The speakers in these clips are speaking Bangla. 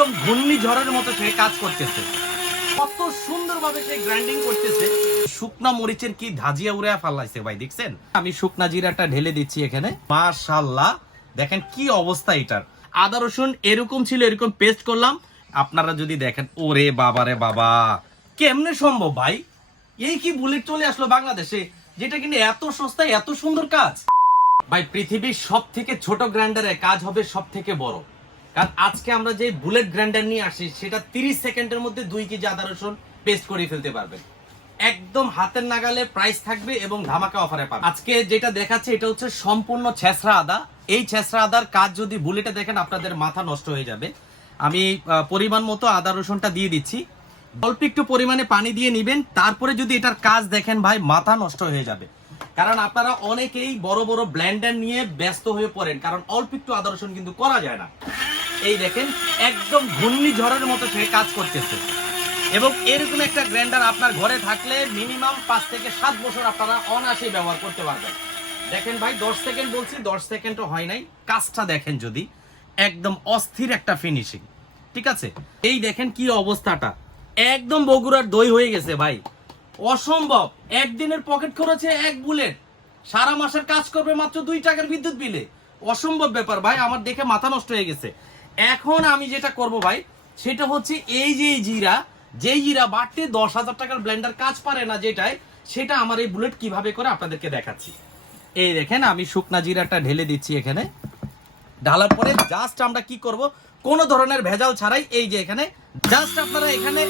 একদম ঘূর্ণিঝড়ের মতো সে কাজ করতেছে, কত সুন্দরভাবে সে গ্রাইন্ডিং করতেছে। শুকনা মরিচের কি ধাজিয়া উড়ে ফালাইছে ভাই, দেখছেন? আমি শুকনা জিরাটা ঢেলে দিচ্ছি এখানে। মাশাআল্লাহ, দেখেন কি অবস্থা এটার। আদা রসুন এরকম ছিল, এরকম পেস্ট করলাম। আপনারা যদি দেখেন, ওরে বাবা রে বাবা, কেমনে সম্ভব ভাই? এই কি বুলেট চলে আসলো বাংলাদেশে, যেটা কিন্তু এত সস্তায় এত সুন্দর কাজ। ভাই পৃথিবীর সব থেকে ছোট গ্রাইন্ডারে কাজ হবে সব থেকে বড়। কারণ আজকে আমরা যে বুলেট গ্রাইন্ডার নিয়ে আসি, সেটা 30 সেকেন্ডের মধ্যে 2 কেজি আদা রসুন পেস্ট করে ফেলতে পারবেন। একদম হাতের নাগালে প্রাইস থাকবে এবং ধামাকা অফারে পাবেন। আজকে যেটা দেখাচ্ছে এটা হচ্ছে সম্পূর্ণ ছেঁচড়া আদা। এই ছেঁচড়া আদার কাজ যদি বুলেটে দেখেন আপনাদের মাথা নষ্ট হয়ে যাবে। আমি পরিমাণ মতো আদা রসুনটা দিয়ে দিচ্ছি। অল্প একটু পরিমাণে পানি দিয়ে নিবেন, তারপরে যদি এটার কাজ দেখেন ভাই, মাথা নষ্ট হয়ে যাবে। কারণ আপনারা অনেকেই বড় বড় ব্লেন্ডার নিয়ে ব্যস্ত হয়ে পড়েন, কারণ অল্প একটু আদা রসুন কিন্তু করা যায় না। এই দেখেন একদম ঘূর্ণিঝড়ের মতো সে কাজ করতেছে। এবং এরকম একটা গ্রাইন্ডার আপনার ঘরে থাকলে মিনিমাম 5 থেকে 7 বছর আপনারা অনায়াসে ব্যবহার করতে পারবেন। দেখেন ভাই, 10 সেকেন্ড বলছি, 10 সেকেন্ডও হয় নাই। কাজটা দেখেন যদি, একদম অস্থির একটা ফিনিশিং। ঠিক আছে, এই দেখেন কি অবস্থাটা, একদম বগুড়ার দই হয়ে গেছে ভাই। অসম্ভব। একদিনের পকেট খরচে এক বুলেট সারা মাসের কাজ করবে মাত্র 2 টাকার বিদ্যুৎ বিলে। অসম্ভব ব্যাপার ভাই, আমার দেখে মাথা নষ্ট হয়ে গেছে। এখন আমি যেটা করব ভাই, সেটা হচ্ছে এই যে জিরা বাড়তে 10,000 টাকার ব্লেন্ডার কাজ পারে না যেটাই, সেটা আমার এই বুলেট কিভাবে করে আপনাদেরকে দেখাচ্ছি। এই দেখেন আমি শুকনা জিরাটা ঢেলে দিচ্ছি এখানে। ঢালার পরে জাস্ট আমরা কি করব, কোনো ধরনের ভেজাল ছাড়াই এই যে এখানে জাস্ট আপনারা এখানে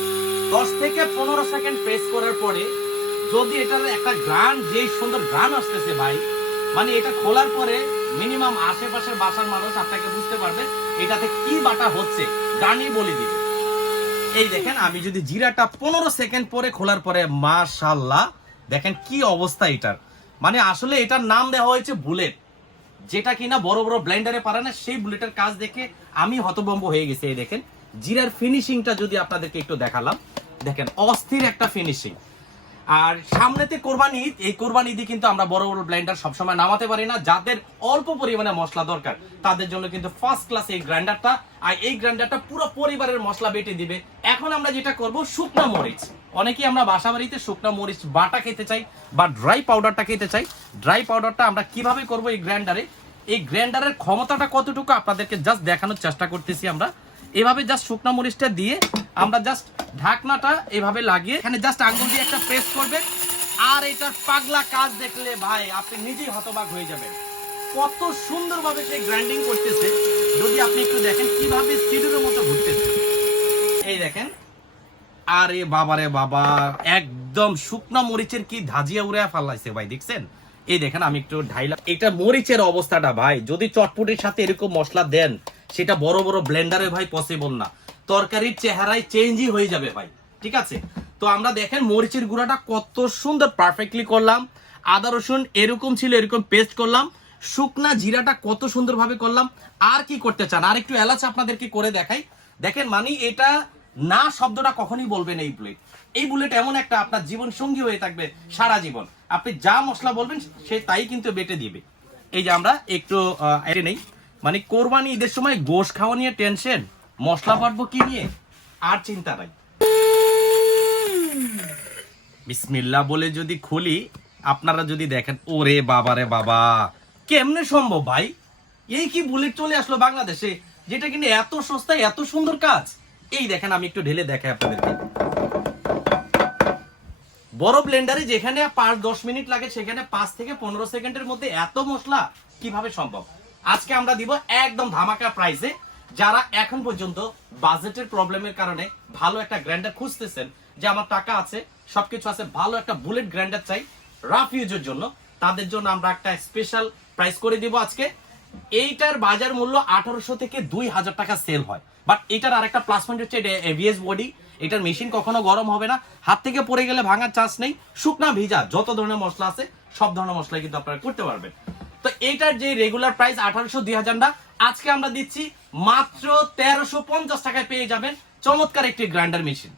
10 থেকে 15 সেকেন্ড প্রেস করার পরে যদি এটার একটা গ্রান, যেই সুন্দর গ্রান আসতেছে ভাই, মানে এটা খোলার পরে মিনিমাম আশেপাশের বাসার মানুষ আপনাকে বুঝতে পারবে এটাতে কি বাটা হচ্ছে, গানই বলে দিবে। এই দেখেন আমি যদি জিরাটা 15 সেকেন্ড পরে খোলার পরে, মাশাআল্লাহ দেখেন কি অবস্থা এটার। মানে আসলে এটার নাম দেওয়া হয়েছে বুলেট, যেটা কিনা বড় বড় ব্লেন্ডারে পারে না। সেই বুলেটের কাজ দেখে আমি হতভম্ব হয়ে গেছি। এই দেখেন জিরার ফিনিশিংটা যদি আপনাদেরকে একটু দেখালাম, দেখেন অস্থির একটা ফিনিশিং। আর সামনেতে কোরবানি ঈদ, এই কোরবানি ঈদে কিন্তু আমরা বড় বড় ব্লেন্ডার সবসময় নামাতে পারি না। যাদের অল্প পরিমাণে মশলা দরকার তাদের জন্য কিন্তু ফার্স্ট ক্লাস এই গ্রাইন্ডারটা। আর এই গ্রাইন্ডারটা পুরো পরিবারের মশলা বেটে দিবে। এখন আমরা যেটা করব, শুকনা মরিচ, অনেকেই আমরা বাসা বাড়িতে শুকনা মরিচ বাটা খেতে চাই বা ড্রাই পাউডারটা খেতে চাই। ড্রাই পাউডারটা আমরা কিভাবে করব এই গ্রাইন্ডারে, এই গ্রাইন্ডারের ক্ষমতাটা কতটুকু আপনাদেরকে জাস্ট দেখানোর চেষ্টা করতেছি। আমরা এভাবে জাস্ট শুকনা মরিচটা দিয়ে আমরা জাস্ট ঢাকনাটা এভাবে লাগিয়ে এখানে জাস্ট আঙ্গুল দিয়ে একটা প্রেস করবেন। আর এটার পাগলা কাজ দেখলে ভাই আপনি নিজেই হতবাক হয়ে যাবেন, কত সুন্দরভাবে সে গ্রাইন্ডিং করতেছে। যদি আপনি একটু দেখেন কিভাবে স্পিডের মতো ঘুরতেছে, এই দেখেন। আরে বাবা রে বাবা, একদম শুকনা মরিচের কি ধাজিয়া উড়ে ফালাইছে ভাই, দেখছেন? এই দেখেন আমি একটু ঢাইলা, এটা মরিচের অবস্থাটা ভাই, যদি চটপটির সাথে এরকম মশলা দেন, সেটা বড় বড় ব্লেন্ডারে ভাই পসিবল না। তরকারির চেহারায় চেঞ্জই হয়ে যাবে ভাই। ঠিক আছে, তো আমরা দেখেন মরিচের গুঁড়াটা কত সুন্দর পারফেক্টলি করলাম। আদা রসুন এরকম ছিল, এরকম পেস্ট করলাম। শুকনা জিরাটা কত সুন্দরভাবে করলাম। আর কি করতে চান? আর একটু এলাচ আপনাদেরকে করে দেখাই। দেখেন মানে এটা না শব্দটা কখনই বলবেন এই বুলেট। এই বুলেট এমন একটা আপনার জীবন সঙ্গী হয়ে থাকবে সারা জীবন। আপনি যা মশলা বলবেন সে তাই কিন্তু বেটে দিবে। এই যে আমরা একটু এড়ে নেই, মানে কোরবানি ঈদের সময় গোশ খাওয়া নিয়ে টেনশন, মশলা বাটবো কি নিয়ে আর চিন্তা নাই। বিসমিল্লাহ বলে যদি খুলি, আপনারা যদি দেখেন, ওরে বাবা রে বাবা, কেমনে সম্ভব ভাই? এই কি বুলেট চলে আসলো বাংলাদেশে, যেটা কিন্তু এত সস্তায় এত সুন্দর কাজ। এই দেখেন আমি একটু ঢেলে দেখাই আপনাদেরকে। বড় ব্লেন্ডারে যেখানে 5-10 মিনিট লাগে, সেখানে 5 থেকে 15 সেকেন্ডের মধ্যে এত মশলা কিভাবে সম্ভব? আজকে আমরা দিব একদম ধামাকা প্রাইসে। যারা এখন পর্যন্ত বাজেটের প্রবলেমের কারণে ভালো একটা গ্রাইন্ডার খুঁজতেছেন, যে আমার টাকা আছে, সবকিছু আছে, ভালো একটা বুলেট গ্রাইন্ডার চাই রাফ ইউজের জন্য, তাদের জন্য আমরা একটা স্পেশাল প্রাইস করে দিব আজকে। এইটার বাজার মূল্য 1800 থেকে 2000 টাকা সেল হয়। বাট এটার আরেকটা প্লাস পয়েন্ট হচ্ছে এটা এবিএস বডি। এটার মেশিন কখনো গরম হবে না, হাত থেকে পড়ে গেলে ভাঙার চান্স নেই। শুকনা ভিজা যত ধরনের মশলা আছে সব ধরনের মশলা কিন্তু আপনারা করতে পারবেন। তো এইটার যে রেগুলার প্রাইস 1800-2000 না, আজকে আমরা দিচ্ছি মাত্র 1350 টাকায় পেয়ে যাবেন চমৎকার একটি গ্রাইন্ডার মেশিন।